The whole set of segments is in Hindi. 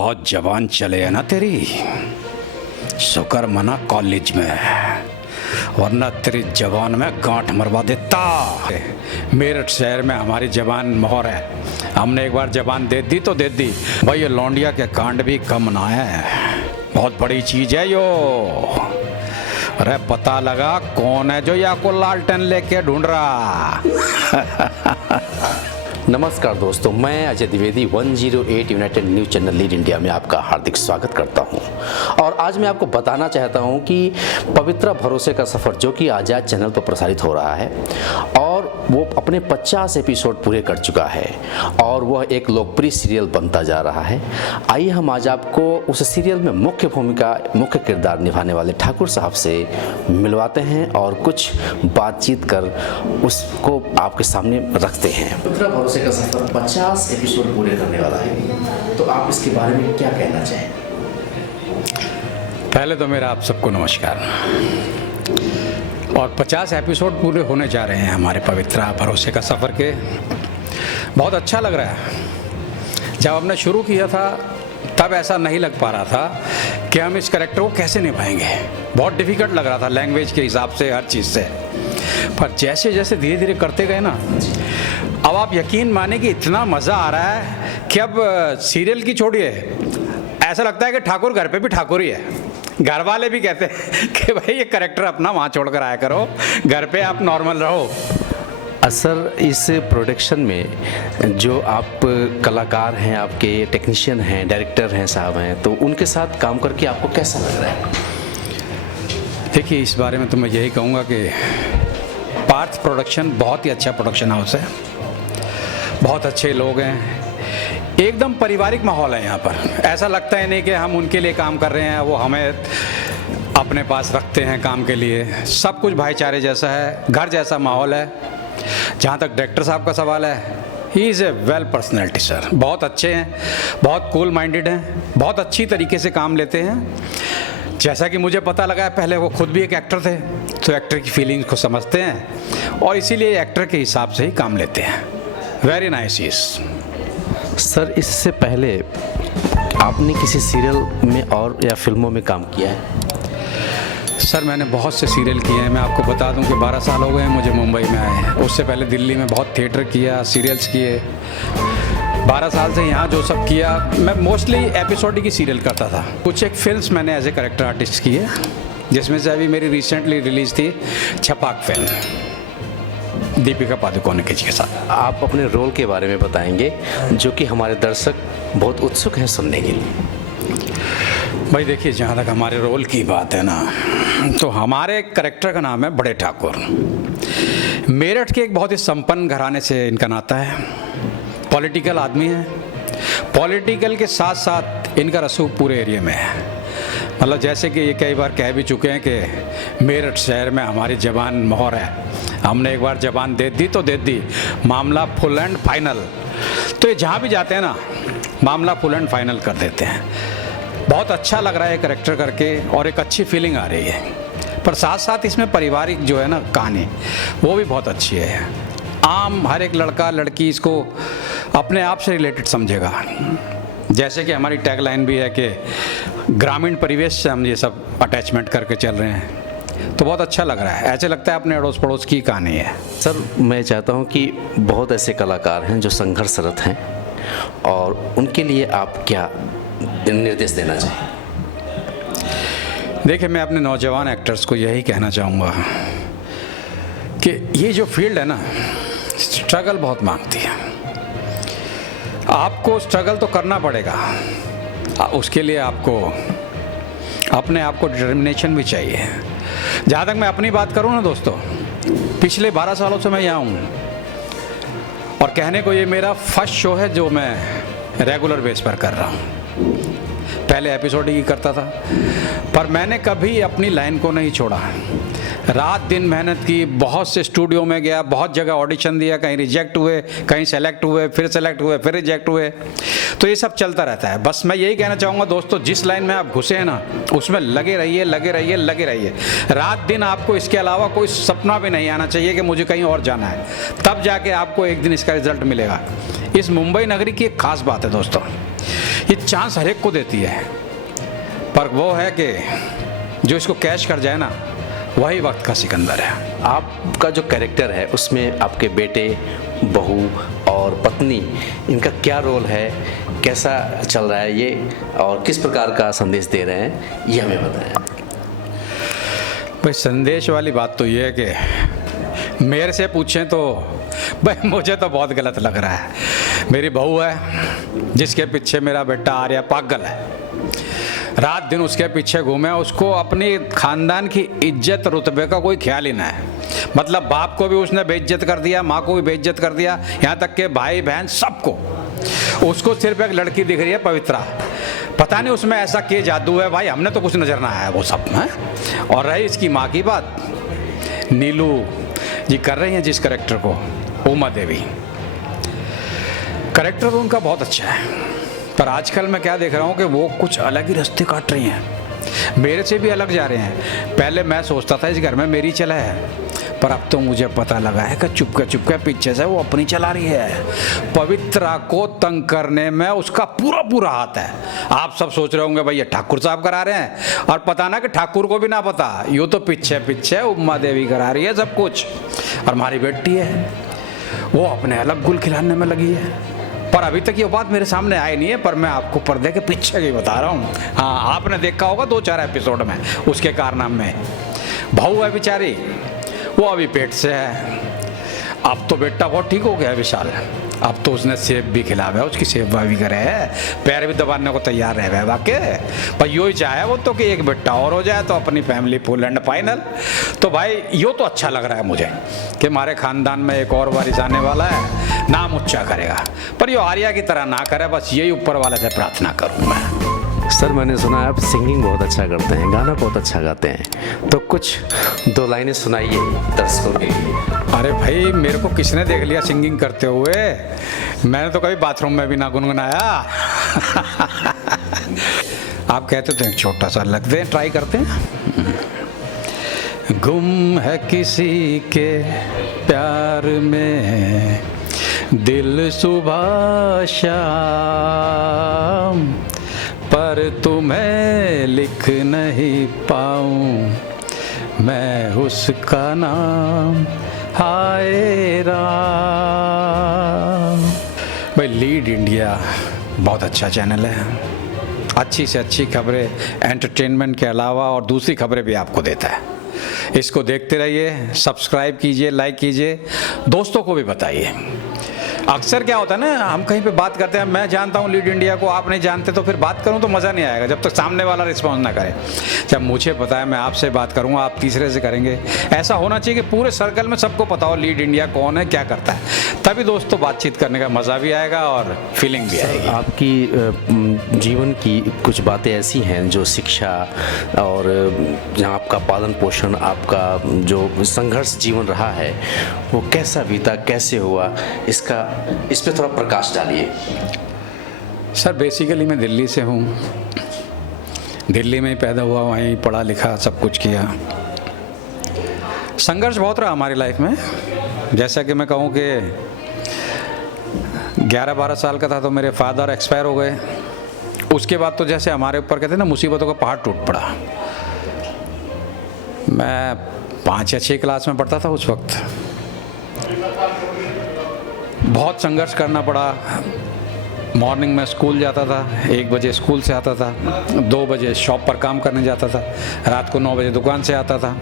बहुत जवान चले है ना तेरी। शुक्र मना कॉलेज में, वरना तेरी जवान में गांठ मरवा देता। मेरठ शहर में हमारी जवान मोहर है, हमने एक बार जवान दे दी तो दे दी भाई। ये लौंडिया के कांड भी कम ना है, बहुत बड़ी चीज है यो। अरे पता लगा कौन है जो या को लालटेन लेके ढूंढ रहा। नमस्कार दोस्तों, मैं Ajay Dwivedi 108 United news channel lead India में आपका हार्दिक स्वागत करता हूं। और आज मैं आपको बताना चाहता हूं कि पवित्रा भरोसे का सफ़र जो कि आज़ाद चैनल पर प्रसारित हो रहा है और वो अपने 50 एपिसोड पूरे कर चुका है और वह एक लोकप्रिय सीरियल बनता जा रहा है। आइए हम आज आपको उस सीरियल में मुख्य किरदार निभाने वाले ठाकुर साहब से मिलवाते हैं और कुछ बातचीत कर उसको आपके सामने रखते हैं। पवित्रा भरोसे का सफर 50 एपिसोड पूरे करने वाला है, तो आप इसके बारे में क्या कहना चाहें? पहले तो मेरा आप सबको नमस्कार। और 50 एपिसोड पूरे होने जा रहे हैं हमारे पवित्रा भरोसे का सफ़र के। बहुत अच्छा लग रहा है। जब हमने शुरू किया था तब ऐसा नहीं लग पा रहा था कि हम इस कैरेक्टर को कैसे निभाएंगे। बहुत डिफ़िकल्ट लग रहा था लैंग्वेज के हिसाब से, हर चीज़ से। पर जैसे जैसे धीरे धीरे करते गए ना, अब आप यकीन माने कि इतना मज़ा आ रहा है कि अब सीरियल की छोड़िए, ऐसा लगता है कि ठाकुर घर पे भी ठाकुर ही है। घर वाले भी कहते हैं कि भाई ये कैरेक्टर अपना वहाँ छोड़कर आया करो, घर पे आप नॉर्मल रहो। सर, इस प्रोडक्शन में जो आप कलाकार हैं, आपके टेक्नीशियन हैं, डायरेक्टर हैं साहब हैं, तो उनके साथ काम करके आपको कैसा लग रहा है? देखिए, इस बारे में तो मैं यही कहूँगा कि पार्थ प्रोडक्शन बहुत ही अच्छा प्रोडक्शन हाउस है, बहुत अच्छे लोग हैं, एकदम पारिवारिक माहौल है यहाँ पर। ऐसा लगता है नहीं कि हम उनके लिए काम कर रहे हैं, वो हमें अपने पास रखते हैं काम के लिए। सब कुछ भाईचारे जैसा है, घर जैसा माहौल है। जहाँ तक डायरेक्टर साहब का सवाल है, he is a well personality sir, बहुत अच्छे हैं, बहुत कूल माइंडेड हैं, बहुत अच्छी तरीके से काम लेते हैं। जैसा कि मुझे पता लगा है, पहले वो खुद भी एक एक्टर थे, तो एक्टर की फीलिंग्स को समझते हैं और इसीलिए एक्टर के हिसाब से ही काम लेते हैं। Very nice is. सर, इससे पहले आपने किसी सीरियल में और या फिल्मों में काम किया है? सर, मैंने बहुत से सीरियल किए हैं। मैं आपको बता दूं कि 12 साल हो गए हैं मुझे मुंबई में आए। उससे पहले दिल्ली में बहुत थिएटर किया, सीरियल्स किए। 12 साल से यहाँ जो सब किया, मैं मोस्टली एपिसोडिक ही सीरियल करता था। कुछ एक फिल्म्स मैंने एज ए कैरेक्टर आर्टिस्ट किए, जिसमें से अभी मेरी रिसेंटली रिलीज़ थी छपाक फिल्म, दीपिका पादुकोण के जी के साथ। आप अपने रोल के बारे में बताएंगे जो कि हमारे दर्शक बहुत उत्सुक हैं सुनने के लिए। भाई देखिए, जहाँ तक हमारे रोल की बात है ना, तो हमारे कैरेक्टर का नाम है बड़े ठाकुर। मेरठ के एक बहुत ही संपन्न घराने से इनका नाता है। पॉलिटिकल आदमी है, पॉलिटिकल के साथ साथ इनका रसूख पूरे एरिया में है। मतलब जैसे कि ये कई बार कह भी चुके हैं कि मेरठ शहर में हमारी जवान मोहर है, हमने एक बार जवान दे दी तो दे दी, मामला फुल एंड फाइनल। तो ये जहाँ भी जाते हैं ना, मामला फुल एंड फाइनल कर देते हैं। बहुत अच्छा लग रहा है कैरेक्टर करके और एक अच्छी फीलिंग आ रही है। पर साथ साथ इसमें पारिवारिक जो है ना कहानी, वो भी बहुत अच्छी है। आम हर एक लड़का लड़की इसको अपने आप से रिलेटेड समझेगा। जैसे कि हमारी टैगलाइन भी है कि ग्रामीण परिवेश से हम ये सब अटैचमेंट करके चल रहे हैं, तो बहुत अच्छा लग रहा है। ऐसे लगता है अपने अड़ोस पड़ोस की कहानी है। सर, मैं चाहता हूं कि बहुत ऐसे कलाकार हैं जो संघर्षरत हैं और उनके लिए आप क्या निर्देश देना चाहिए? देखिए, मैं अपने नौजवान एक्टर्स को यही कहना चाहूँगा कि ये जो फील्ड है ना, स्ट्रगल बहुत मांगती है। आपको स्ट्रगल तो करना पड़ेगा, उसके लिए आपको अपने आप को डिटर्मिनेशन भी चाहिए। जहाँ तक मैं अपनी बात करूँ ना दोस्तों, पिछले 12 सालों से मैं यहाँ हूँ और कहने को ये मेरा फर्स्ट शो है जो मैं रेगुलर बेस पर कर रहा हूँ। पहले एपिसोड ही करता था, पर मैंने कभी अपनी लाइन को नहीं छोड़ा। रात दिन मेहनत की, बहुत से स्टूडियो में गया, बहुत जगह ऑडिशन दिया, कहीं रिजेक्ट हुए, कहीं सेलेक्ट हुए, फिर सेलेक्ट हुए, फिर रिजेक्ट हुए। तो ये सब चलता रहता है। बस मैं यही कहना चाहूँगा दोस्तों, जिस लाइन में आप घुसे हैं ना, उसमें लगे रहिए, लगे रहिए, लगे रहिए। रात दिन आपको इसके अलावा कोई सपना भी नहीं आना चाहिए कि मुझे कहीं और जाना है, तब जाके आपको एक दिन इसका रिजल्ट मिलेगा। इस मुंबई नगरी की एक खास बात है दोस्तों, ये चांस हर एक को देती है, पर वो है कि जो इसको कैच कर जाए ना, वही वक्त का सिकंदर है। आपका जो कैरेक्टर है उसमें आपके बेटे, बहू और पत्नी, इनका क्या रोल है, कैसा चल रहा है ये, और किस प्रकार का संदेश दे रहे हैं, ये हमें बताएं। भाई संदेश वाली बात तो ये है कि मेरे से पूछें तो भाई मुझे तो बहुत गलत लग रहा है। मेरी बहू है जिसके पीछे मेरा बेटा आर्या पागल है, रात दिन उसके पीछे घूमे, उसको अपनी खानदान की इज्जत रुतबे का कोई ख्याल ही ना है। मतलब बाप को भी उसने बेइज्जत कर दिया, माँ को भी बेइज्जत कर दिया, यहाँ तक के भाई बहन सबको। उसको सिर्फ एक लड़की दिख रही है, पवित्रा। पता नहीं उसमें ऐसा क्या जादू है भाई, हमने तो कुछ नजर ना आया वो सब है। और रही इसकी माँ की बात, नीलू जी कर रही हैं जिस करेक्टर को, उमा देवी, करेक्टर तो उनका बहुत अच्छा है, पर आजकल मैं क्या देख रहा हूँ कि वो कुछ अलग ही रास्ते काट रही हैं, मेरे से भी अलग जा रहे हैं। पहले मैं सोचता था इस घर में मेरी चला है, पर अब तो मुझे पता लगा है कि चुपके पीछे से वो अपनी चला रही है। पवित्रा को तंग करने में उसका पूरा हाथ है। आप सब सोच रहे होंगे भाई ये ठाकुर साहब करा रहे हैं, और पता ना कि ठाकुर को भी ना पता, यूँ तो पीछे उमा देवी करा रही है सब कुछ। और हमारी बेटी है वो अपने अलग गुल खिलाने में लगी है, पर अभी तक ये बात मेरे सामने आई नहीं है, पर मैं आपको पर्दे के पीछे की बता रहा हूँ। हाँ, आपने देखा होगा 2-4 एपिसोड में उसके कारनामे में। बहू है बेचारी, वो अभी पेट से है। अब तो बेटा बहुत ठीक हो गया विशाल, अब तो उसने सेब भी खिलाया है, उसकी सेवा भी करे है, पैर भी दबाने को तैयार रह गए वाकई। पर यो ही चाहे वो तो कि एक बेटा और हो जाए तो अपनी फैमिली फुल एंड फाइनल। तो भाई यो तो अच्छा लग रहा है मुझे कि हमारे खानदान में एक और वारिस आने वाला है, नाम ऊंचा करेगा। पर यो आर्या की तरह ना करे, बस यही ऊपर वाले से प्रार्थना करूँ मैं। सर मैंने सुना है आप सिंगिंग बहुत अच्छा करते हैं, गाना बहुत अच्छा गाते हैं, तो कुछ 2 लाइनें सुनाइए दर्शकों के लिए। अरे भाई मेरे को किसने देख लिया सिंगिंग करते हुए, मैंने तो कभी बाथरूम में भी ना गुनगुनाया। आप कहते थे छोटा सा लगते हैं, ट्राई करते हैं। गुम है किसी के प्यार में दिल सुबह शाम, पर तुम्हें लिख नहीं पाऊँ मैं उसका नाम, हाय राम। भाई लीड इंडिया बहुत अच्छा चैनल है, अच्छी से अच्छी खबरें एंटरटेनमेंट के अलावा और दूसरी खबरें भी आपको देता है। इसको देखते रहिए, सब्सक्राइब कीजिए, लाइक कीजिए, दोस्तों को भी बताइए। अक्सर क्या होता है ना, हम कहीं पे बात करते हैं, मैं जानता हूँ लीड इंडिया को, आप नहीं जानते, तो फिर बात करूँ तो मज़ा नहीं आएगा जब तक सामने वाला रिस्पॉन्स ना करे। जब मुझे पता है मैं आपसे बात करूँगा, आप तीसरे से करेंगे, ऐसा होना चाहिए कि पूरे सर्कल में सबको पता हो लीड इंडिया कौन है, क्या करता है, तभी दोस्तों बातचीत करने का मज़ा भी आएगा और फीलिंग भी आएगी। आपकी जीवन की कुछ बातें ऐसी हैं जो शिक्षा और जहाँ आपका पालन पोषण, आपका जो संघर्ष जीवन रहा है वो कैसा बीता, कैसे हुआ, इस पे थोड़ा प्रकाश डालिए। सर बेसिकली मैं दिल्ली से हूँ, दिल्ली में ही पैदा हुआ, वहीं पढ़ा लिखा, सब कुछ किया। संघर्ष बहुत रहा हमारी लाइफ में। जैसा कि मैं कहूँ कि 11-12 साल का था तो मेरे फादर एक्सपायर हो गए। उसके बाद तो जैसे हमारे ऊपर कहते हैं ना, मुसीबतों का पहाड़ टूट पड़ा। मैं 5 या 6 क्लास में पढ़ता था उस वक्त। बहुत संघर्ष करना पड़ा। मॉर्निंग में स्कूल जाता था, 1 बजे स्कूल से आता था, 2 बजे शॉप पर काम करने जाता था, रात को 9 बजे दुकान से आता था।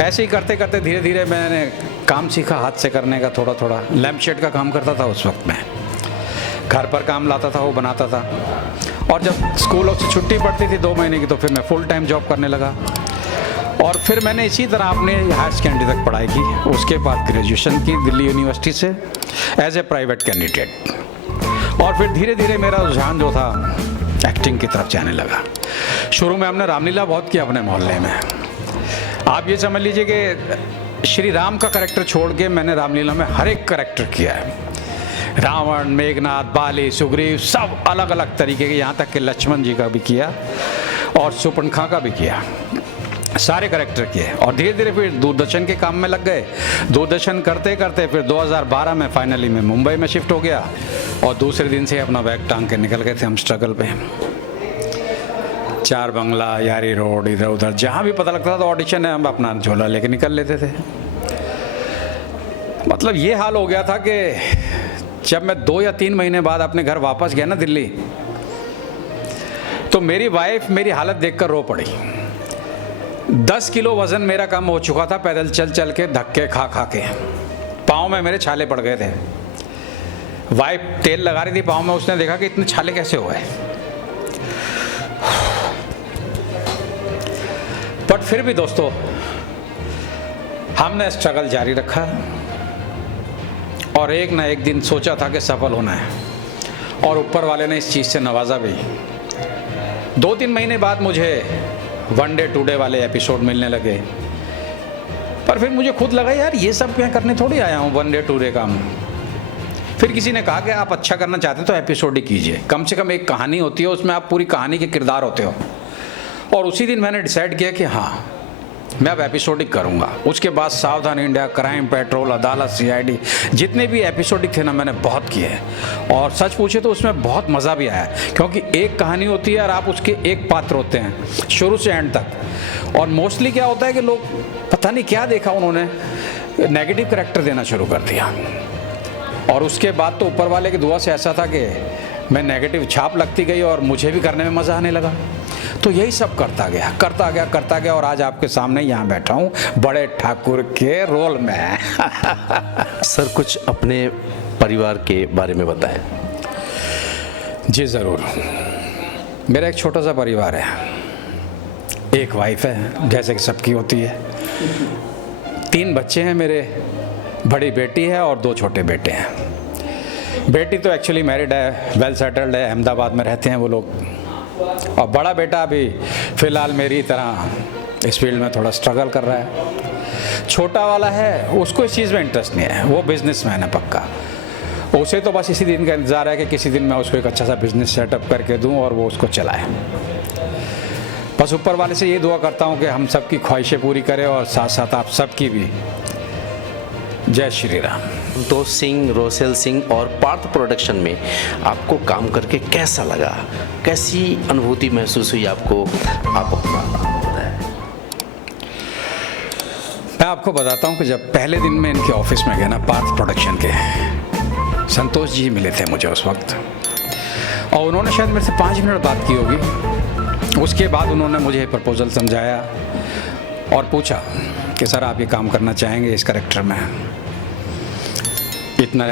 ऐसे ही करते करते धीरे धीरे मैंने काम सीखा हाथ से करने का, थोड़ा थोड़ा। लैंप शेड का काम करता था उस वक्त मैं, घर पर काम लाता था, वो बनाता था। और जब स्कूलों से छुट्टी पड़ती थी 2 महीने की, तो फिर मैं फुल टाइम जॉब करने लगा। और फिर मैंने इसी तरह अपने हायर सेकेंडरी तक पढ़ाई की। उसके बाद ग्रेजुएशन की दिल्ली यूनिवर्सिटी से एज ए प्राइवेट कैंडिडेट। और फिर धीरे धीरे मेरा रुझान जो था एक्टिंग की तरफ जाने लगा। शुरू में हमने रामलीला बहुत किया अपने मोहल्ले में। आप ये समझ लीजिए कि श्री राम का कैरेक्टर छोड़ के मैंने रामलीला में हर एक कैरेक्टर किया है। रावण, मेघनाथ, बाली, सुग्रीव, सब अलग अलग तरीके के, यहाँ तक कि लक्ष्मण जी का भी किया और सुपनखा का भी किया। सारे कैरेक्टर किए और धीरे धीरे फिर दूरदर्शन के काम में लग गए। दूरदर्शन करते करते फिर 2012 में फाइनली मैं मुंबई में शिफ्ट हो गया और दूसरे दिन से अपना बैग टांग के निकल गए थे हम स्ट्रगल पे। 4 बंगला, यारी रोड, इधर उधर जहाँ भी पता लगता था तो ऑडिशन है, हम अपना झोला लेके निकल लेते थे। मतलब ये हाल हो गया था कि जब मैं 2 या 3 महीने बाद अपने घर वापस गया ना दिल्ली, तो मेरी वाइफ मेरी हालत देखकर रो पड़ी। 10 किलो वजन मेरा कम हो चुका था पैदल चल चल के, धक्के खा खा के। पाँव में मेरे छाले पड़ गए थे। वाइफ तेल लगा रही थी पाँव में, उसने देखा कि इतने छाले कैसे हुए। बट फिर भी दोस्तों हमने स्ट्रगल जारी रखा और एक ना एक दिन सोचा था कि सफल होना है और ऊपर वाले ने इस चीज़ से नवाजा भी। 2-3 महीने बाद मुझे 1 डे 2 डे वाले एपिसोड मिलने लगे, पर फिर मुझे खुद लगा यार ये सब मैं करने थोड़ी आया हूँ 1 डे 2 डे काम। फिर किसी ने कहा कि आप अच्छा करना चाहते हैं तो एपिसोड ही कीजिए, कम से कम एक कहानी होती है, उसमें आप पूरी कहानी के किरदार होते हो। और उसी दिन मैंने डिसाइड किया कि हाँ मैं अब एपिसोडिक करूँगा। उसके बाद सावधान इंडिया, क्राइम पेट्रोल, अदालत, CID, जितने भी एपिसोडिक थे ना मैंने बहुत किए। और सच पूछे तो उसमें बहुत मज़ा भी आया, क्योंकि एक कहानी होती है और आप उसके एक पात्र होते हैं शुरू से एंड तक। और मोस्टली क्या होता है कि लोग पता नहीं क्या देखा उन्होंने, नेगेटिव कैरेक्टर देना शुरू कर दिया। और उसके बाद तो ऊपर वाले की दुआ से ऐसा था कि मैं नेगेटिव छाप लगती गई और मुझे भी करने में मज़ा आने लगा। तो यही सब करता गया और आज आपके सामने यहाँ बैठा हूँ बड़े ठाकुर के रोल में। सर कुछ अपने परिवार के बारे में बताएं। जी ज़रूर। मेरा एक छोटा सा परिवार है, एक वाइफ है जैसे कि सबकी होती है, 3 बच्चे हैं मेरे, बड़ी बेटी है और 2 छोटे बेटे हैं। बेटी तो एक्चुअली मैरिड है, वेल सेटल्ड है, अहमदाबाद में रहते हैं वो लोग। और बड़ा बेटा अभी फ़िलहाल मेरी तरह इस फील्ड में थोड़ा स्ट्रगल कर रहा है। छोटा वाला है, उसको इस चीज़ में इंटरेस्ट नहीं है, वो बिजनेसमैन है पक्का। उसे तो बस इसी दिन का इंतज़ार है कि किसी दिन मैं उसको एक अच्छा सा बिजनेस सेटअप करके दूं और वो उसको चलाए। बस ऊपर वाले से ये दुआ करता हूं कि हम सबकी ख्वाहिशें पूरी करे और साथ साथ आप सबकी भी। जय श्री राम। संतोष सिंह, रोसेल सिंह और पार्थ प्रोडक्शन में आपको काम करके कैसा लगा, कैसी अनुभूति महसूस हुई आपको, आप अपना बताएं। मैं आपको बताता हूं कि जब पहले दिन में इनके ऑफिस में गया ना, पार्थ प्रोडक्शन के संतोष जी मिले थे मुझे उस वक्त, और उन्होंने शायद मेरे से 5 मिनट बात की होगी। उसके बाद उन्होंने मुझे प्रपोजल समझाया और पूछा कि सर आप ये काम करना चाहेंगे इस कैरेक्टर में, इतना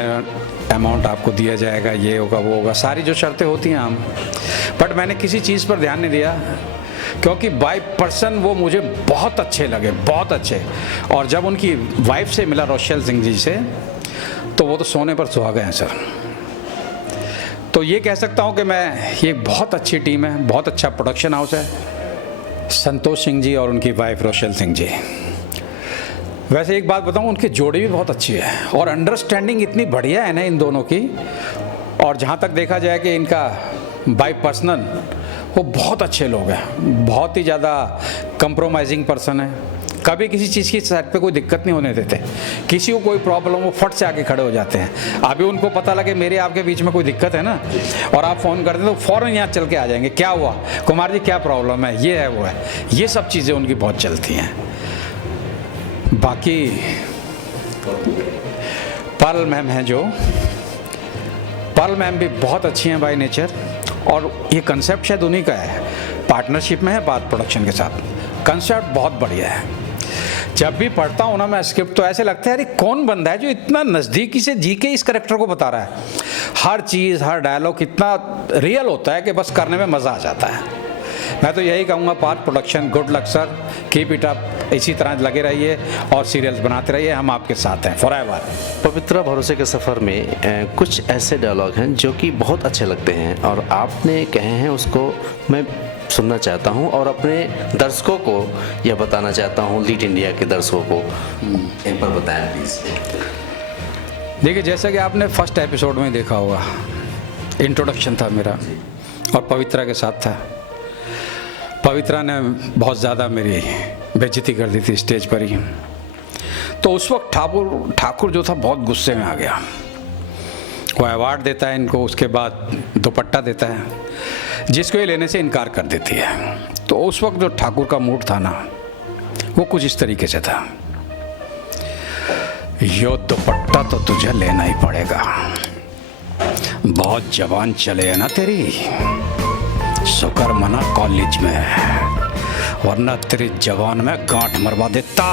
अमाउंट आपको दिया जाएगा, ये होगा वो होगा, सारी जो शर्तें होती हैं आम। बट मैंने किसी चीज़ पर ध्यान नहीं दिया, क्योंकि बाय पर्सन वो मुझे बहुत अच्छे लगे, बहुत अच्छे। और जब उनकी वाइफ से मिला, रोशेल सिंह जी से, तो वो तो सोने पर सुहागा हैं सर। तो ये कह सकता हूँ कि मैं, ये बहुत अच्छी टीम है, बहुत अच्छा प्रोडक्शन हाउस है, संतोष सिंह जी और उनकी वाइफ रोशेल सिंह जी। वैसे एक बात बताऊं, उनकी जोड़ी भी बहुत अच्छी है और अंडरस्टैंडिंग इतनी बढ़िया है ना इन दोनों की। और जहाँ तक देखा जाए कि इनका बाय पर्सनल वो बहुत अच्छे लोग हैं, बहुत ही ज़्यादा कंप्रोमाइजिंग पर्सन है। कभी किसी चीज़ की साइड पे कोई दिक्कत नहीं होने देते, किसी को कोई प्रॉब्लम हो फट से आके खड़े हो जाते हैं। अभी उनको पता लगे मेरे आपके बीच में कोई दिक्कत है ना, और आप फ़ोन करते हैं तो फ़ौरन यहाँ चल के आ जाएंगे, क्या हुआ कुमार जी, क्या प्रॉब्लम है, ये है वो है। ये सब चीज़ें उनकी बहुत चलती हैं। बाकी पर्ल मैम हैं जो, पर्ल मैम भी बहुत अच्छी हैं बाय नेचर, और ये कंसेप्ट शायद उन्हीं का है, पार्टनरशिप में है पार्थ प्रोडक्शन के साथ। कंसेप्ट बहुत बढ़िया है। जब भी पढ़ता हूँ ना मैं स्क्रिप्ट, तो ऐसे लगता है अरे कौन बंदा है जो इतना नज़दीकी से जी के इस कैरेक्टर को बता रहा है। हर चीज़, हर डायलॉग इतना रियल होता है कि बस करने में मज़ा आ जाता है। मैं तो यही कहूँगा, Parth production, good luck sir, keep it up, इसी तरह लगे रहिए और सीरियल्स बनाते रहिए, हम आपके साथ हैं फॉरएवर। पवित्रा भरोसे के सफ़र में कुछ ऐसे डायलॉग हैं जो कि बहुत अच्छे लगते हैं और आपने कहे हैं, उसको मैं सुनना चाहता हूं और अपने दर्शकों को यह बताना चाहता हूं, लीड इंडिया के दर्शकों को एक बार बताएं प्लीज़। देखिए, जैसा कि आपने फर्स्ट एपिसोड में देखा होगा, इंट्रोडक्शन था मेरा और पवित्रा के साथ था। पवित्रा ने बहुत ज़्यादा मेरी बेइज्जती कर दी थी स्टेज पर ही। तो उस वक्त ठाकुर जो था बहुत गुस्से में आ गया। वो अवार्ड देता है इनको, उसके बाद दुपट्टा देता है जिसको ये लेने से इनकार कर देती है। तो उस वक्त जो ठाकुर का मूड था ना, वो कुछ इस तरीके से था, यो दुपट्टा तो तुझे लेना ही पड़ेगा, बहुत जवान चले है ना तेरी, शुक्र मना कॉलेज में, वरना तेरी जवान में गांठ मरवा देता।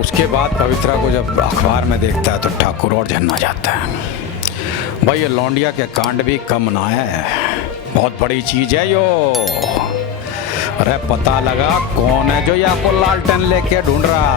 उसके बाद पवित्रा को जब अखबार में देखता है तो ठाकुर और झन्ना जाता है। भाई ये लौंडिया के कांड भी कम ना है, बहुत बड़ी चीज है यो। अरे पता लगा कौन है जो ये आपको लालटेन लेके ढूंढ रहा।